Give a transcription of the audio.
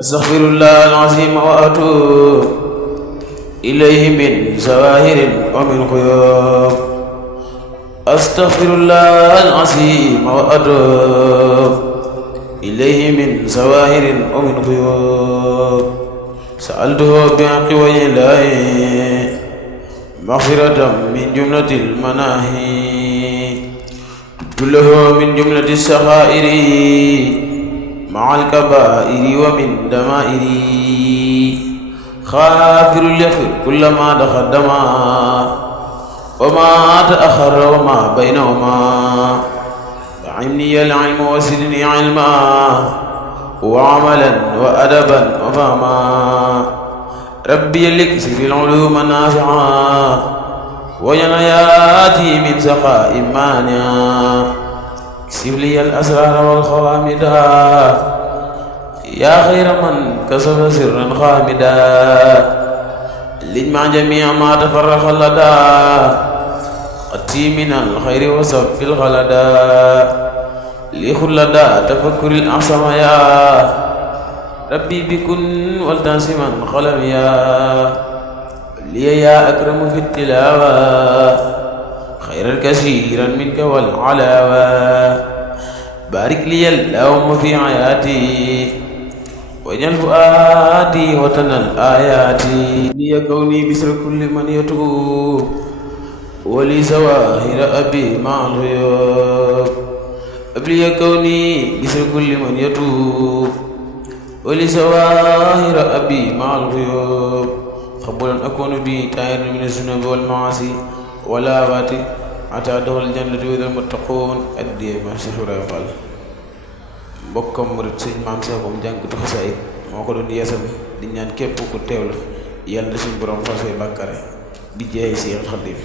أستغفر الله العظيم وأتوب إليه من زواهر ومن خيوب. أستغفر الله العظيم وأتوب إليه من زواهر ومن خيوب. سألته بحق وجه الله مغفرة من جملة المناهي، كله من جملة السخائر مع الكبائر ومن دمائر. غافر يغفر كل ما تقدم وما تأخر وما بينهما. علمني العلم وزدني علما وعملا وأدبا وفهما. ربي لكسر العلوم النافعة وجنياتي من سخاء مانعا. اكسب لي الأسرار والخوامدا يا خير من كسب سرا خامدا. لجمع جميع ما تفرق لدى أتي من الخير وصف الغلدا. ليخل لدى تفكر الأعصم يا ربي بكن والتاسما خلم يا لي يا أكرم في التلاوة خيرا كثيرا منك والعلاوة. بارك لي اللهم في حياتي واجعل فؤادي وطن الآيات. لي كوني بسر كل من يتوب ولي زواهر أبي مع الغيوب. أبلي كوني بسر كل من يتوب ولي زواهر أبي مع الغيوب. قبولا أكون بي طاهر من الذنوب والمعاصي والآفات حتى أدخل الجنة وإذا المتقون. أدي ما سحر يقال mbokkam murit sëñ maam Seex moom jàngatu xasaayid moo ko doon yeesal di ñaan képp ku teewlu yàlla na suñu borom fasee bàkkare bi jeexee Seex Xaadim.